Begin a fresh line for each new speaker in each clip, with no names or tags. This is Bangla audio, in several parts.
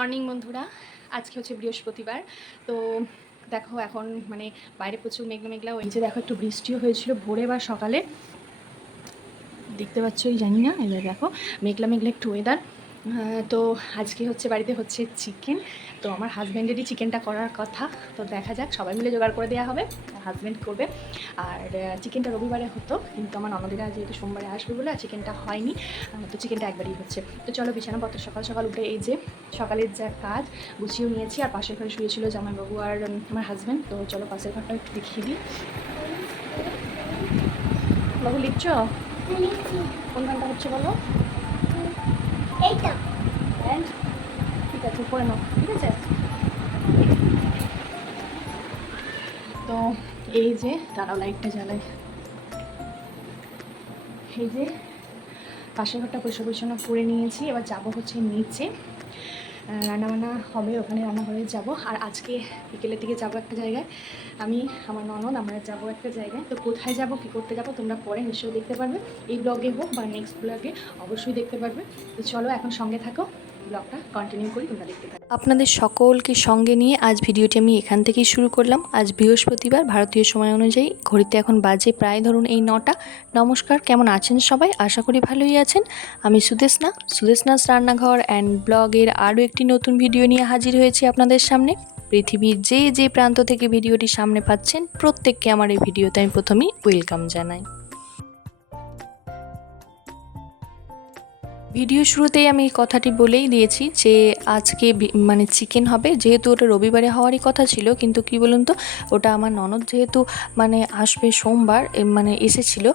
মর্নিং বন্ধুরা, আজকে হচ্ছে বৃহস্পতিবার। তো দেখো এখন মানে বাইরে প্রচুর মেঘলা মেঘলা ওই যে দেখো একটু বৃষ্টিও হয়েছিল ভোরে বা সকালে। দেখতে পাচ্ছ, জানি না, এবার দেখো মেঘলা মেঘলা একটু ওয়েদার তো আজকে হচ্ছে বাড়িতে হচ্ছে চিকেন তো আমার হাজব্যান্ডেরই চিকেনটা করার কথা। তো দেখা যাক, সবাই মিলে জোগাড় করে দেওয়া হবে। হাজব্যান্ড করবে। আর চিকেনটা রবিবারে হতো, কিন্তু আমার ননদিরা যেহেতু সোমবারে আসবে বলে চিকেনটা হয়নি তো চিকেনটা একবারই হচ্ছে। তো চলো বিছানাপত্র সকাল সকাল উঠে এই যে সকালের যা কাজ গুছিয়েও নিয়েছি। আর পাশের ঘরে শুয়েছিল জামাইবাবু আর আমার হাজব্যান্ড তো চলো পাশের ঘরটা একটু দেখিয়ে দিই। বাবু লিখছ? কোন গানটা হচ্ছে বলো? ঠিক আছে, করে নাও, ঠিক আছে? তো এই যে তারা লাইটটা জ্বালায়। এই যে পাশের ঘরটা পরিষ্কার পরিচ্ছন্ন করে নিয়েছি, এবার যাব হচ্ছে নিচে। রান্নাবান্না হবে, ওখানে রান্নাঘরে যাব। আর আজকে বিকেলের দিকে যাব একটা জায়গায়। আমি, আমার ননদ, আমরা যাব একটা জায়গায়। তো কোথায় যাব, কি করতে যাব, তোমরা পরে নিশ্চয়ই দেখতে পারবে। এই ব্লগে হোক বা নেক্সট ব্লগে, অবশ্যই দেখতে পারবে। তো চলো এখন সঙ্গে থাকো।
আপনাদের সকলকে সঙ্গে নিয়ে আজ ভিডিওটি আমি এখান থেকেই শুরু করলাম। আজ বৃহস্পতিবার, ভারতীয় সময় অনুযায়ী ঘড়িতে এখন বাজে প্রায় ধরুন এই নটা। নমস্কার, কেমন আছেন সবাই? আশা করি ভালোই আছেন। আমি সুদেশনা সুদেশনাস রান্নাঘর অ্যান্ড ব্লগের আরও একটি নতুন ভিডিও নিয়ে হাজির হয়েছি আপনাদের সামনে। পৃথিবীর যে যে প্রান্ত থেকে ভিডিওটি সামনে পাচ্ছেন, প্রত্যেককে আমার এই ভিডিওতে আমি প্রথমেই ওয়েলকাম জানাই। ভিডিও শুরুতেই আমি কথাটি বলেই দিয়েছি যে আজকে মানে চিকেন হবে। যেহেতু ওটা রবিবারে হওয়ারই কথা ছিল, কিন্তু কি বলুন তো, ওটা আমার ননদ যেহেতু মানে আসবে সোমবার মানে এসেছিল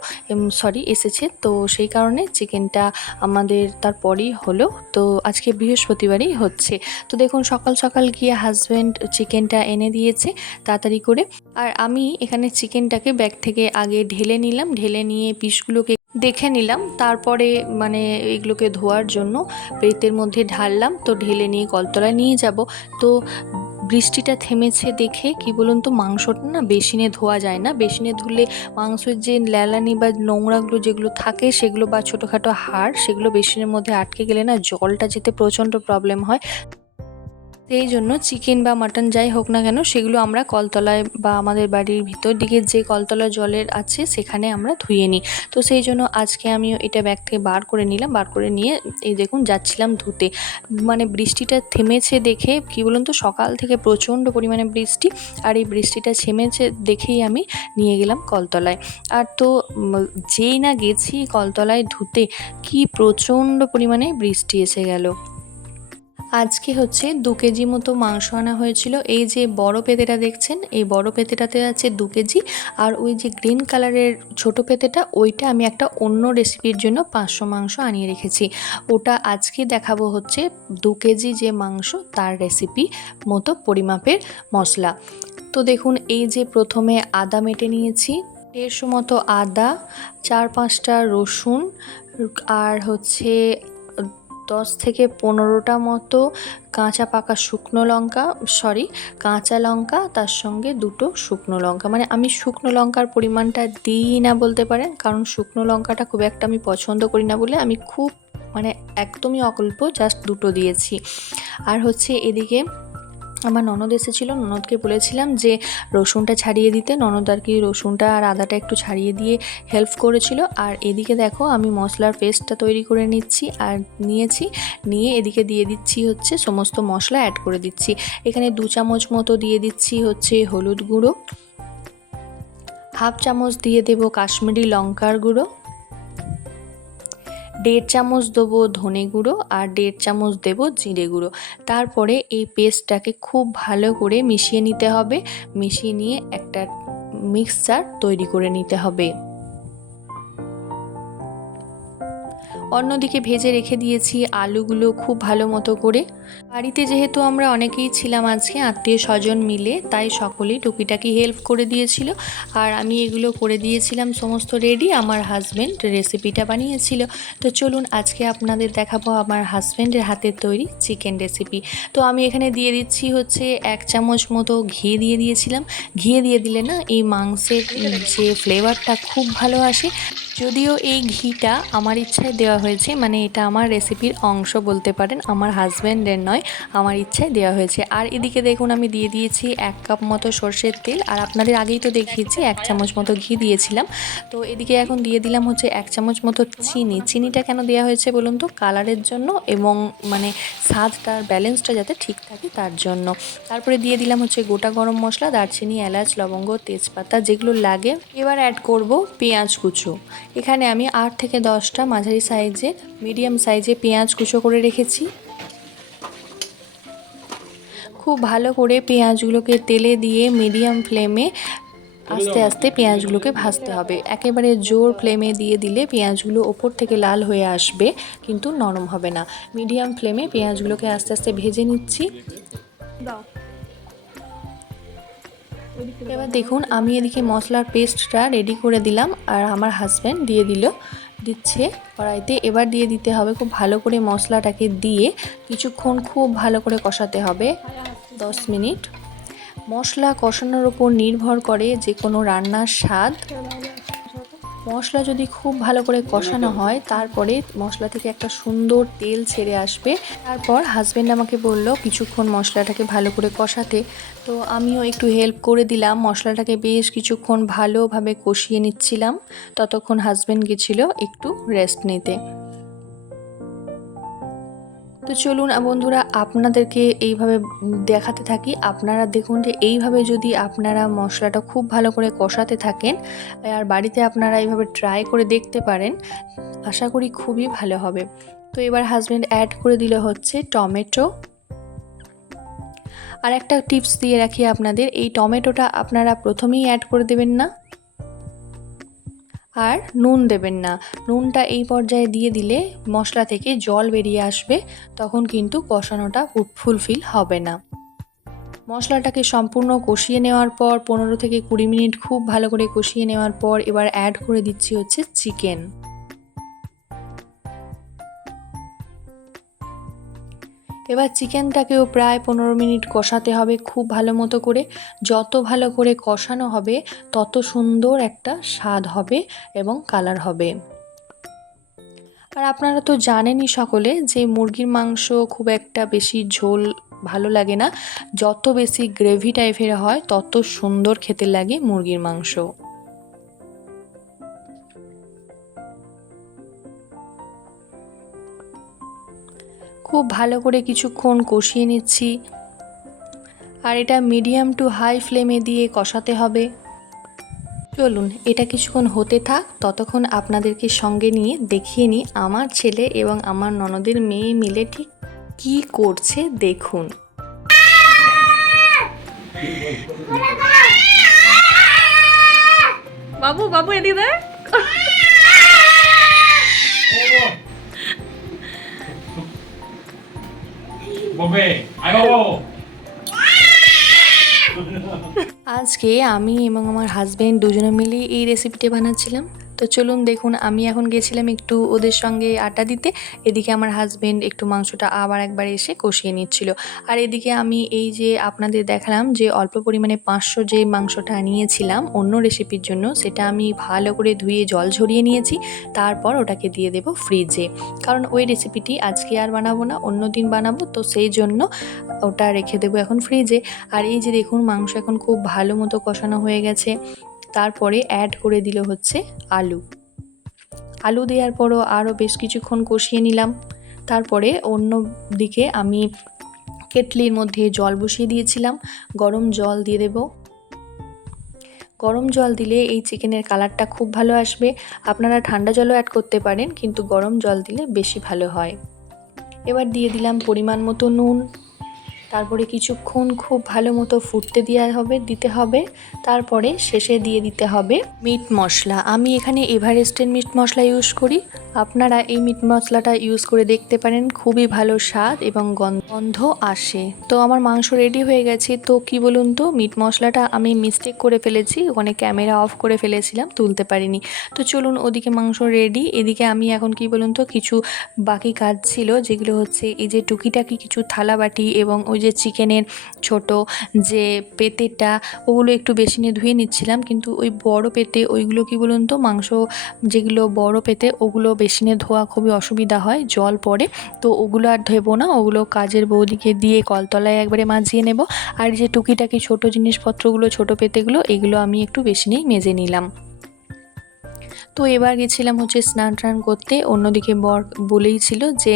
সরি, এসেছে। তো সেই কারণে চিকেনটা আমাদের তারপরেই হলো। তো আজকে বৃহস্পতিবারই হচ্ছে। তো দেখুন, সকাল সকাল গিয়ে হাজব্যান্ড চিকেনটা এনে দিয়েছে, তাড়াতাড়ি করে। আর আমি এখানে চিকেনটাকে ব্যাগ থেকে আগে ঢেলে নিলাম, ঢেলে নিয়ে পিসগুলোকে দেখে নিলাম। তারপরে মানে এগুলোকে ধোয়ার জন্য পেতের মধ্যে ঢাললাম। তো ঢেলে নিয়ে কলতলায় নিয়ে যাব। তো বৃষ্টিটা থেমেছে দেখে, কি বলুন তো, মাংসটা না বেসিনে ধোয়া যায় না। বেসিনে ধুলে মাংসের যে ল্যালানি বা নোংরাগুলো যেগুলো থাকে, সেগুলো বা ছোটোখাটো হাড়, সেগুলো বেসিনের মধ্যে আটকে গেলে না জলটা যেতে প্রচণ্ড প্রবলেম হয়। সেই জন্য চিকেন বা মাটন যাই হোক না কেন, সেগুলো আমরা কলতলায় বা আমাদের বাড়ির ভিতর দিকে যে কলতলা জলের আছে, সেখানে আমরা ধুয়ে নিই। তো সেই জন্য আজকে আমি এটা ব্যাগ থেকে বার করে নিলাম। বার করে নিয়ে এই দেখুন যাচ্ছিলাম ধুতে। মানে বৃষ্টিটা থেমেছে দেখে, কি বলুন তো, সকাল থেকে প্রচণ্ড পরিমাণে বৃষ্টি, আর এই বৃষ্টিটা থেমেছে দেখেই আমি নিয়ে গেলাম কলতলায়। আর তো যেই না গেছি কলতলায় ধুতে, কি প্রচণ্ড পরিমাণে বৃষ্টি এসে গেল। আজকে হচ্ছে দু কেজি মতো মাংস আনা হয়েছিল। এই যে বড় পেতেটা দেখছেন, এই বড় পেতেটাতে আছে দু কেজি। আর ওই যে গ্রিন কালারের ছোট পেতেটা ওইটা আমি একটা অন্য রেসিপির জন্য পাঁচশো মাংস আনিয়ে রেখেছি। ওটা আজকে দেখাবো হচ্ছে দু কেজি যে মাংস, তার রেসিপি মতো পরিমাপের মশলা। তো দেখুন, এই যে প্রথমে আদা মেটে নিয়েছি, দেড়শো মতো আদা, চার পাঁচটা রসুন, আর হচ্ছে দশ থেকে পনেরোটা মতো কাঁচা পাকা শুকনো লঙ্কা সরি কাঁচা লঙ্কা, তার সঙ্গে দুটো শুকনো লঙ্কা। মানে আমি শুকনো লঙ্কার পরিমাণটা দিই না বলতে পারেন, কারণ শুকনো লঙ্কাটা খুব একটা আমি পছন্দ করি না বলে আমি খুব মানে একদমই অকল্প জাস্ট দুটো দিয়েছি। আর হচ্ছে এদিকে আমার ননদ এসেছিল, ননদকে বলেছিলাম যে রসুনটা ছাড়িয়ে দিতে। ননদ আর কি রসুনটা আর আদাটা একটু ছাড়িয়ে দিয়ে হেল্প করেছিল। আর এদিকে দেখো আমি মশলার পেস্টটা তৈরি করে নিচ্ছি আর নিয়েছি। নিয়ে এদিকে দিয়ে দিচ্ছি হচ্ছে সমস্ত মশলা অ্যাড করে দিচ্ছি। এখানে দু চামচ মতো দিয়ে দিচ্ছি হচ্ছে হলুদ গুঁড়ো। হাফ চামচ দিয়ে দেব কাশ্মীরি লঙ্কার গুঁড়ো। দেড় চামচ দেবো ধনে গুঁড়ো আর দেড় চামচ দেব জিরে গুঁড়ো। তারপরে এই পেস্টটাকে খুব ভালো করে মিশিয়ে নিতে হবে। মিশিয়ে নিয়ে একটা মিক্সচার তৈরি করে নিতে হবে। অন্যদিকে ভেজে রেখে দিয়েছি আলুগুলো খুব ভালো মতো করে। বাড়িতে যেহেতু আমরা অনেকেই ছিলাম আজকে, আত্মীয় স্বজন মিলে, তাই সকলেই টুকিটাকি হেল্প করে দিয়েছিল। আর আমি এগুলো করে দিয়েছিলাম, সমস্ত রেডি আমার হাজব্যান্ড রেসিপিটা বানিয়েছিল। তো চলুন আজকে আপনাদের দেখাবো আমার হাজব্যান্ডের হাতের তৈরি চিকেন রেসিপি তো আমি এখানে দিয়ে দিচ্ছি হচ্ছে এক চামচ মতো ঘি দিয়ে দিয়েছিলাম। ঘি দিয়ে দিলে না এই মাংসের যে ফ্লেভারটা খুব ভালো আসে। যদিও এই ঘিটা আমার ইচ্ছায় দেওয়া হয়েছে মানে এটা আমার রেসিপির অংশ বলতে পারেন, আমার হাজব্যান্ডের নয়। আমার ইচ্ছায় দেওয়া হয়েছে। আর এদিকে দেখুন, আমি দিয়ে দিয়েছি এক কাপ মতো সর্ষের তেল। আর আপনাদের আগেই তো দেখিয়েছি, এক চামচ মতো ঘি দিয়েছিলাম। তো এদিকে এখন দিয়ে দিলাম হচ্ছে এক চামচ মতো চিনি। চিনিটা কেন দেওয়া হয়েছে বলুন তো? কালারের জন্য এবং মানে স্বাদটার ব্যালেন্সটা যাতে ঠিক থাকে তার জন্য। তারপরে দিয়ে দিলাম হচ্ছে গোটা গরম মশলা, দারচিনি, এলাচ, লবঙ্গ, তেজপাতা, যেগুলো লাগে। এবার অ্যাড করব পেঁয়াজ কুচো। এখানে আমি আট থেকে দশটা মাঝারি সাইজের মিডিয়াম সাইজে পেঁয়াজ কুচো করে রেখেছি। খুব ভালো করে পেঁয়াজগুলোকে তেলে দিয়ে মিডিয়াম ফ্লেমে আস্তে আস্তে পেঁয়াজগুলোকে ভাজতে হবে। একেবারে জোর ফ্লেমে দিয়ে দিলে পেঁয়াজগুলো ওপর থেকে লাল হয়ে আসবে, কিন্তু নরম হবে না। মিডিয়াম ফ্লেমে পেঁয়াজগুলোকে আস্তে আস্তে ভেজে নিচ্ছি। এবার দেখুন, আমি এদিকে মশলার পেস্টটা রেডি করে দিলাম আর আমার হাজব্যান্ড দিয়ে দিল, দিচ্ছে কড়াইতে। এবার দিয়ে দিতে হবে খুব ভালো করে মশলাটাকে দিয়ে কিছুক্ষণ খুব ভালো করে কষাতে হবে, দশ মিনিট। মশলা কষানোর ওপর নির্ভর করে যে কোনো রান্নার স্বাদ মশলা যদি খুব ভালো করে কষানো হয় তারপরে মশলা থেকে একটা সুন্দর তেল ছেড়ে আসবে। তারপর হাজব্যান্ড আমাকে বলল কিছুক্ষণ মশলাটাকে ভালো করে কষাতে। তো আমিও একটু হেল্প করে দিলাম। মশলাটাকে বেশ কিছুক্ষণ ভালোভাবে কষিয়ে নিচ্ছিলাম। ততক্ষণ হাজব্যান্ড গেছিল একটু রেস্ট নিতে। তো চলুন বন্ধুরা, আপনাদেরকে এইভাবে দেখাতে থাকি। আপনারা দেখুন যে এইভাবে যদি আপনারা মশলাটা খুব ভালো করে কষাতে থাকেন, আর বাড়িতে আপনারা এইভাবে ট্রাই করে দেখতে পারেন, আশা করি খুবই ভালো হবে। তো এবার হাজব্যান্ড অ্যাড করে দিলে হচ্ছে টমেটো। আর একটা টিপস দিয়ে রাখি আপনাদের, এই টমেটোটা আপনারা প্রথমেই অ্যাড করে দেবেন না। আর নুন দেবেন না। নুনটা এই পর্যায়ে দিয়ে দিলে মশলা থেকে জল বেরিয়ে আসবে, তখন কিন্তু কষানোটা ফুলফিল হবে না। মশলাটাকে সম্পূর্ণ কষিয়ে নেওয়ার পর, পনেরো থেকে কুড়ি মিনিট খুব ভালো করে কষিয়ে নেওয়ার পর এবার অ্যাড করে দিচ্ছি হচ্ছে চিকেন এবার চিকেনটাকেও প্রায় পনেরো মিনিট কষাতে হবে খুব ভালো মতো করে। যত ভালো করে কষানো হবে, তত সুন্দর একটা স্বাদ হবে এবং কালার হবে। আর আপনারা তো জানেনই সকলে যে মুরগির মাংস খুব একটা বেশি ঝোল ভালো লাগে না। যত বেশি গ্রেভি টাইপের হয়, তত সুন্দর খেতে লাগে মুরগির মাংস। খুব ভালো করে কিছুক্ষণ কষিয়ে নিচ্ছি। আর এটা মিডিয়াম টু হাই ফ্লেমে দিয়ে কষাতে হবে। চলুন, এটা কিছুক্ষণ হতে থাক, ততক্ষণ আপনাদেরকে সঙ্গে নিয়ে দেখিয়ে নিই আমার ছেলে এবং আমার ননদের মেয়ে মিলে ঠিক কী করছে, দেখুন।
বাবু বাবু, এদিকে
বম্বে
আজকে আমি এবং আমার হাজব্যান্ড দুজনে মিলে এই রেসিপিটা বানাচ্ছিলাম। তো চলুন দেখুন, আমি এখন গেছিলাম একটু ওদের সঙ্গে আটা দিতে। এদিকে আমার হাজবেন্ড একটু মাংসটা আবার একবার এসে কষিয়ে নিচ্ছিল। আর এদিকে আমি এই যে আপনাদের দেখালাম যে অল্প পরিমাণে পাঁচশো যে মাংসটা নিয়েছিলাম অন্য রেসিপির জন্য, সেটা আমি ভালো করে ধুয়ে জল ঝরিয়ে নিয়েছি। তারপর ওটাকে দিয়ে দেব ফ্রিজে কারণ ওই রেসিপিটি আজকে আর বানাবো না, অন্য দিন বানাবো, তো সেই জন্য ওটা রেখে দেবো এখন ফ্রিজে আর এই যে দেখুন, মাংস এখন খুব ভালো মতো কষানো হয়ে গেছে। তারপরে অ্যাড করে দিল হচ্ছে আলু। আলু দেওয়ার পরও আরও বেশ কিছুক্ষণ কষিয়ে নিলাম। তারপরে অন্য দিকে আমি কেটলির মধ্যে জল বসিয়ে দিয়েছিলাম। গরম জল দিয়ে দেব। গরম জল দিলে এই চিকেনের কালারটা খুব ভালো আসবে। আপনারা ঠান্ডা জলও অ্যাড করতে পারেন, কিন্তু গরম জল দিলে বেশি ভালো হয়। এবার দিয়ে দিলাম পরিমাণ মতো নুন। তারপরে কিছুক্ষণ খুব ভালো মতো ফুটতে দেওয়া হবে, দিতে হবে। তারপরে শেষে দিয়ে দিতে হবে মিট মশলা। আমি এখানে এভারেস্টের মিট মশলা ইউজ করি। আপনারা এই মিট মশলাটা ইউজ করে দেখতে পারেন, খুবই ভালো স্বাদ এবং গন- গন্ধ আসে। তো আমার মাংস রেডি হয়ে গেছে। তো কি বলুন তো, মিট মশলাটা আমি মিস্টেক করে ফেলেছি, ওখানে ক্যামেরা অফ করে ফেলেছিলাম, তুলতে পারিনি। তো চলুন ওদিকে মাংস রেডি এদিকে আমি এখন কি বলুন তো, কিছু বাকি কাজ ছিল, যেগুলো হচ্ছে এই যে টুকিটাকি কিছু থালা বাটি এবং ওই যে চিকেনের ছোট যে পেতেটা, ওগুলো একটু বেশি নিয়ে ধুয়ে নিচ্ছিলাম। কিন্তু ওই বড় পেতে, ওইগুলো কি বলুন তো, মাংস যেগুলো বড় পেতে, ওগুলো বেসিনে ধোয়া খুবই অসুবিধা হয়, জল পড়ে। তো ওগুলো আর ধোবো না, ওগুলো কাজের বৌদিকে দিয়ে কলতলায় একবারে মাজিয়ে নেব। আর যে টুকিটাকি ছোট জিনিসপত্রগুলো, ছোট পেতেগুলো, এগুলো আমি একটু বেশি নিয়েই মেজে নিলাম। তো এবার গেছিলাম হচ্ছে স্নান টান করতে। অন্যদিকে বর বলেই ছিল যে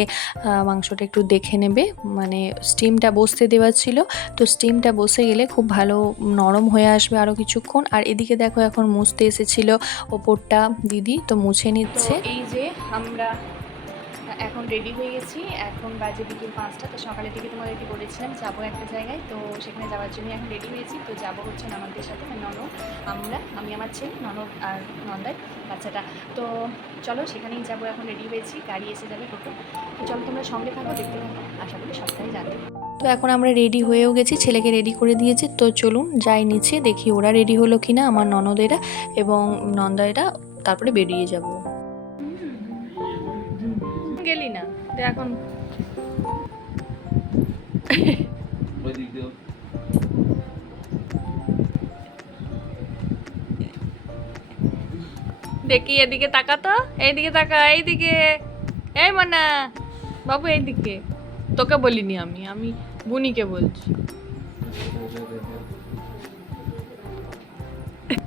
মাংসটা একটু দেখে নেবে। মানে স্টিমটা বসতে দেওয়া ছিল। তো স্টিমটা বসে গেলে খুব ভালো নরম হয়ে আসবে আরও কিছুক্ষণ। আর এদিকে দেখো এখন মুছতে এসেছিল ওপরটা দিদি, তো মুছে নিচ্ছে।
এই যে আমরা এখন রেডি হয়ে গেছি। এখন বাজে বিকেল পাঁচটা, তো সকালের দিকে তোমাদেরকে বলেছিলাম যাব একটা জায়গায়, তো সেখানে যাওয়ার জন্য এখন রেডি হয়েছি। তো যাব হচ্ছে ননদের সাথে মানে ননদ, আমরা, আমি, আমার ছেলে, ননদ আর নন্দার বাচ্চাটা। তো চলো, সেখানেই যাব এখন রেডি হয়েছি, গাড়ি এসে যাবে টোটো। তো চলো, তোমরা সঙ্গে থাকো, দেখতে থাকো, আশা করি সবটাই জানতে
তো এখন আমরা রেডি হয়েও গেছি, ছেলেকে রেডি করে দিয়েছি। তো চলুন, যাই নিচে, দেখি ওরা রেডি হলো কিনা, আমার ননদেরা এবং নন্দাইরা, তারপরে বেরিয়ে যাব।
গেলি না। এখন। দেখি, এদিকে তাকা তো। এইদিকে তাকা, এইদিকে। এই মানা, বাবু এইদিকে। তোকে বলিনি আমি আমি বুনিকে বলছি।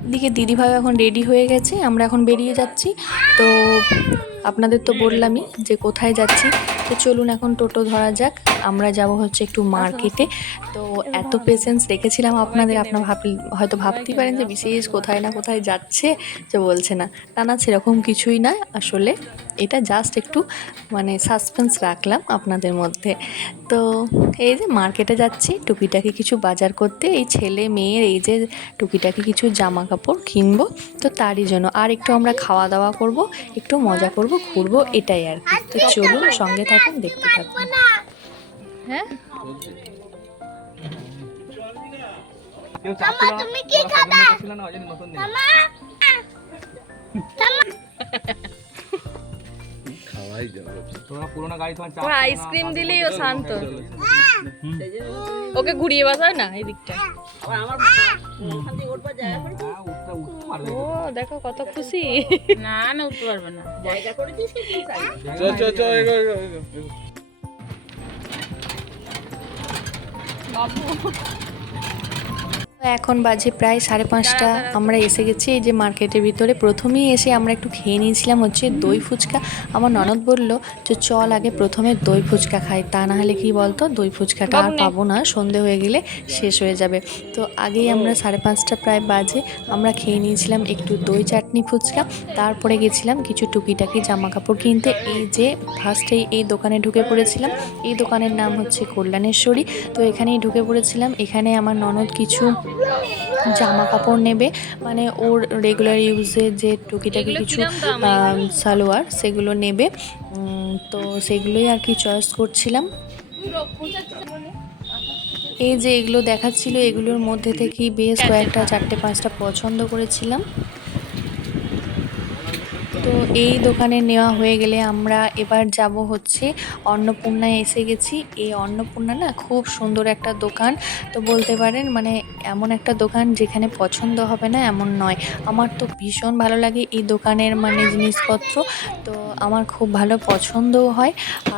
এদিকে দিদিভাই এখন রেডি হয়ে গেছে, আমরা এখন বেরিয়ে যাচ্ছি। তো আপনাদের তো বললামই যে কোথায় যাচ্ছি তো চলুন এখন টোটো ধরা যাক। আমরা যাব হচ্ছে একটু মার্কেটে। তো এত পেশেন্স রেখেছিলাম আপনাদের, আপনার ভাব, হয়তো ভাবতেই পারেন যে বিশেষ কোথায় না কোথায় যাচ্ছে যে বলছে না। না না, সেরকম কিছুই না। আসলে এটা জাস্ট একটু মানে সাসপেন্স রাখলাম আপনাদের মধ্যে। তো এই যে মার্কেটে যাচ্ছি, টুকিটাকি কিছু বাজার করতে। এই ছেলে, মেয়ের এই যে টুকিটাকি কিছু জামা কাপড় কিনবো, তো তারই জন্য। আর একটু আমরা খাওয়া দাওয়া করব, একটু মজা করব, ঘুরবো, এটাই আর কি। তো চলুন সঙ্গে থাকুন দেখতে থাকুন
হ্যাঁ?
তুমি কি খাবা? মামা
খাওয়াই যাবে।
তোমরা পুরোনো গাড়ি তোমার
ওর আইসক্রিম দিলেই ও শান্ত। ওকে ঘুরিয়ে বাসায় না এই দিকটা
হ্যাঁ, উঠতে উঠতে পারবে
ও দেখো কত খুশি।
না না উঠতে পারবে না। জায়গা করে দিস
চল চল চল এগো এগো এগো।
এখন বাজে প্রায় সাড়ে পাঁচটা। আমরা এসে গেছি এই যে মার্কেটের ভিতরে। প্রথমেই এসে আমরা একটু খেয়ে নিয়েছিলাম হচ্ছে দই ফুচকা। আমার ননদ বলল যে চল আগে প্রথমে দই ফুচকা খাই। তা না হলে কি বলতো? দই ফুচকাটা আর পাবো না। সন্ধে হয়ে গেলে শেষ হয়ে যাবে। তো আগেই আমরা সাড়ে পাঁচটা প্রায় বাজে। আমরা খেয়ে নিয়েছিলাম একটু দই চাটনি ফুচকা। তারপরে গেছিলাম কিছু টুকিটাকি জামা কাপড় কিনতে। এই যে ফার্স্টেই এই দোকানে ঢুকে পড়েছিলাম। এই দোকানের নাম হচ্ছে কল্যাণেশ্বরী। তো এখানেই ঢুকে পড়েছিলাম। এখানে আমার ননদ কিছু জামা কাপড় নেবে। মানে ওর রেগুলার ইউজে যে টুকিটাকি কিছু সালোয়ার সেগুলো নেবে। তো সেগুলোই আর কি চয়েস করছিলাম। এই যে এগুলো দেখাচ্ছিল এগুলোর মধ্যে থেকেই বেশ কয়েকটা চারটে পাঁচটা পছন্দ করেছিলাম। তো এই দোকানে নেওয়া হয়ে গেলে আমরা এবার যাব হচ্ছে অন্নপূর্ণায় এসে গেছি। এই অন্নপূর্ণা না খুব সুন্দর একটা দোকান। তো বলতে পারেন মানে এমন একটা দোকান যেখানে পছন্দ হবে না এমন নয়। আমার তো ভীষণ ভালো লাগে এই দোকানের মানে জিনিসপত্র। তো আমার খুব ভালো পছন্দও হয়।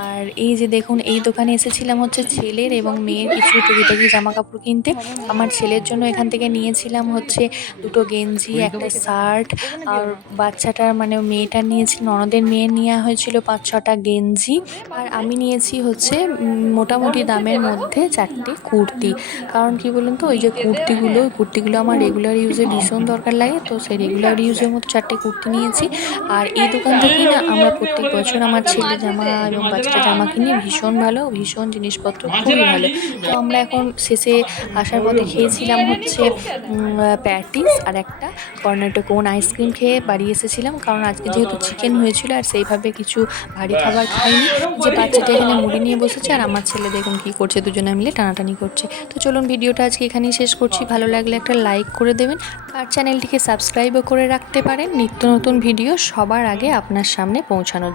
আর এই যে দেখুন, এই দোকানে এসেছিলাম হচ্ছে ছেলের এবং মেয়ের কিছু টুকিটাকি জামা কাপড় কিনতে। আমার ছেলের জন্য এখান থেকে নিয়েছিলাম হচ্ছে দুটো গেঞ্জি, একটা শার্ট। আর বাচ্চাটার মানে মেয়েটার নিয়েছি, ননদের মেয়ে নেওয়া হয়েছিল পাঁচ ছটা গেঞ্জি। আর আমি নিয়েছি হচ্ছে মোটামুটি দামের মধ্যে চারটে কুর্তি। কারণ কি বলুন তো, ওই যে কুর্তিগুলো কুর্তিগুলো আমার রেগুলার ইউজে ভীষণ দরকার লাগে, তো সেই রেগুলার ইউজের মতো চারটে কুর্তি নিয়েছি। আর এই দোকান থেকেই না, আমরা প্রত্যেক বছর আমার ছেলে জামা এবং বাচ্চাটা জামা কিনি, ভীষণ ভালো, ভীষণ জিনিসপত্র খুবই ভালো। তো আমরা এখন শেষে আসার পথে খেয়েছিলাম হচ্ছে প্যাটিস আর একটা কর্নেটো কোন আইসক্রিম খেয়ে বাড়ি এসেছিলাম। কারণ আজকে যেহেতু চিকেন হয়েছিল আর সেইভাবে কিছু ভারী খাবার খাইনি, যে বাচ্চাটা এখানে মুড়ি নিয়ে বসেছে আর আমার ছেলে দেখুন কী করছে, দুজনে মিলে টানাটানি করছে। তো চলুন ভিডিওটা আজকে এখানেই শেষ করছি। ভালো লাগলে একটা লাইক করে দেবেন আর চ্যানেলটিকে সাবস্ক্রাইবও করে রাখতে পারেন। নিত্য নতুন ভিডিও সবার আগে আপনার সামনে পৌঁছানোর